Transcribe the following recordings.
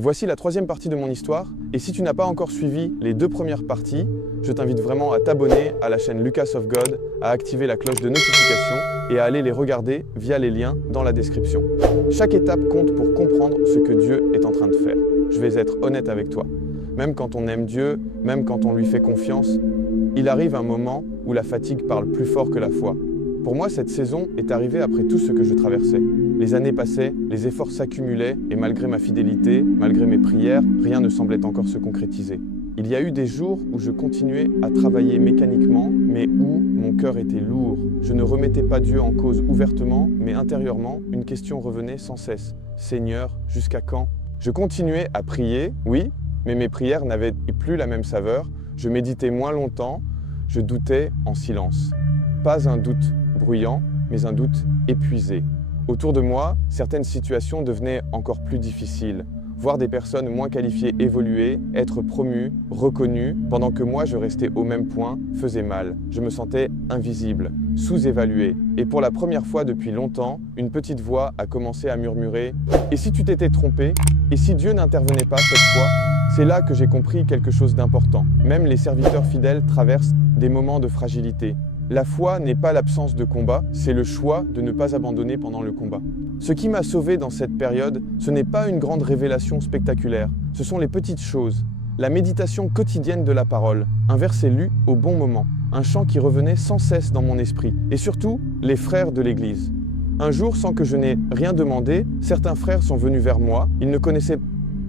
Voici la troisième partie de mon histoire, et si tu n'as pas encore suivi les deux premières parties, je t'invite vraiment à t'abonner à la chaîne Lucas of God, à activer la cloche de notification et à aller les regarder via les liens dans la description. Chaque étape compte pour comprendre ce que Dieu est en train de faire. Je vais être honnête avec toi. Même quand on aime Dieu, même quand on lui fait confiance, il arrive un moment où la fatigue parle plus fort que la foi. Pour moi, cette saison est arrivée après tout ce que je traversais. Les années passaient, les efforts s'accumulaient et malgré ma fidélité, malgré mes prières, rien ne semblait encore se concrétiser. Il y a eu des jours où je continuais à travailler mécaniquement, mais où mon cœur était lourd. Je ne remettais pas Dieu en cause ouvertement, mais intérieurement, une question revenait sans cesse. Seigneur, jusqu'à quand? Je continuais à prier, oui, mais mes prières n'avaient plus la même saveur. Je méditais moins longtemps, je doutais en silence. Pas un doute bruyant, mais un doute épuisé. Autour de moi, certaines situations devenaient encore plus difficiles. Voir des personnes moins qualifiées évoluer, être promues, reconnues, pendant que moi je restais au même point, faisait mal. Je me sentais invisible, sous-évalué. Et pour la première fois depuis longtemps, une petite voix a commencé à murmurer « Et si tu t'étais trompé? Et si Dieu n'intervenait pas cette fois ?» C'est là que j'ai compris quelque chose d'important. Même les serviteurs fidèles traversent des moments de fragilité. La foi n'est pas l'absence de combat, c'est le choix de ne pas abandonner pendant le combat. Ce qui m'a sauvé dans cette période, ce n'est pas une grande révélation spectaculaire, ce sont les petites choses. La méditation quotidienne de la parole, un verset lu au bon moment, un chant qui revenait sans cesse dans mon esprit, et surtout, les frères de l'Église. Un jour, sans que je n'ai rien demandé, certains frères sont venus vers moi, ils ne connaissaient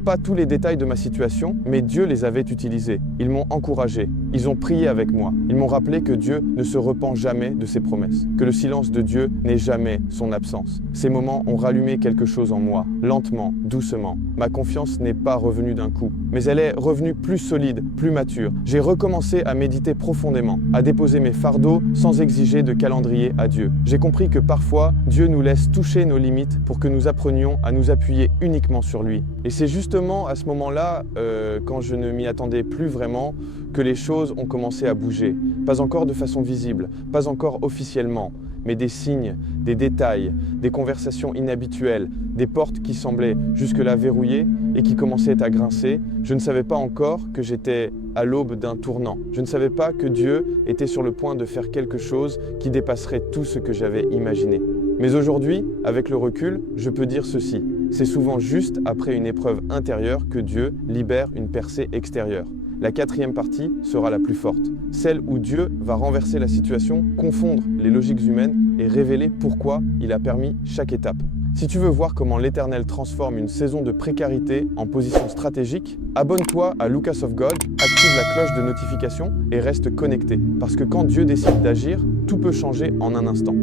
pas tous les détails de ma situation, mais Dieu les avait utilisés. Ils m'ont encouragé, ils ont prié avec moi. Ils m'ont rappelé que Dieu ne se repent jamais de ses promesses, que le silence de Dieu n'est jamais son absence. Ces moments ont rallumé quelque chose en moi, lentement, doucement. Ma confiance n'est pas revenue d'un coup, mais elle est revenue plus solide, plus mature. J'ai recommencé à méditer profondément, à déposer mes fardeaux sans exiger de calendrier à Dieu. J'ai compris que parfois, Dieu nous laisse toucher nos limites pour que nous apprenions à nous appuyer uniquement sur lui. Et c'est justement à ce moment-là, quand je ne m'y attendais plus vraiment, que les choses ont commencé à bouger. Pas encore de façon visible, pas encore officiellement, mais des signes, des détails, des conversations inhabituelles, des portes qui semblaient jusque-là verrouillées et qui commençaient à grincer. Je ne savais pas encore que j'étais à l'aube d'un tournant. Je ne savais pas que Dieu était sur le point de faire quelque chose qui dépasserait tout ce que j'avais imaginé. Mais aujourd'hui, avec le recul, je peux dire ceci. C'est souvent juste après une épreuve intérieure que Dieu libère une percée extérieure. La quatrième partie sera la plus forte, celle où Dieu va renverser la situation, confondre les logiques humaines et révéler pourquoi il a permis chaque étape. Si tu veux voir comment l'Éternel transforme une saison de précarité en position stratégique, abonne-toi à Lucas of God, active la cloche de notification et reste connecté. Parce que quand Dieu décide d'agir, tout peut changer en un instant.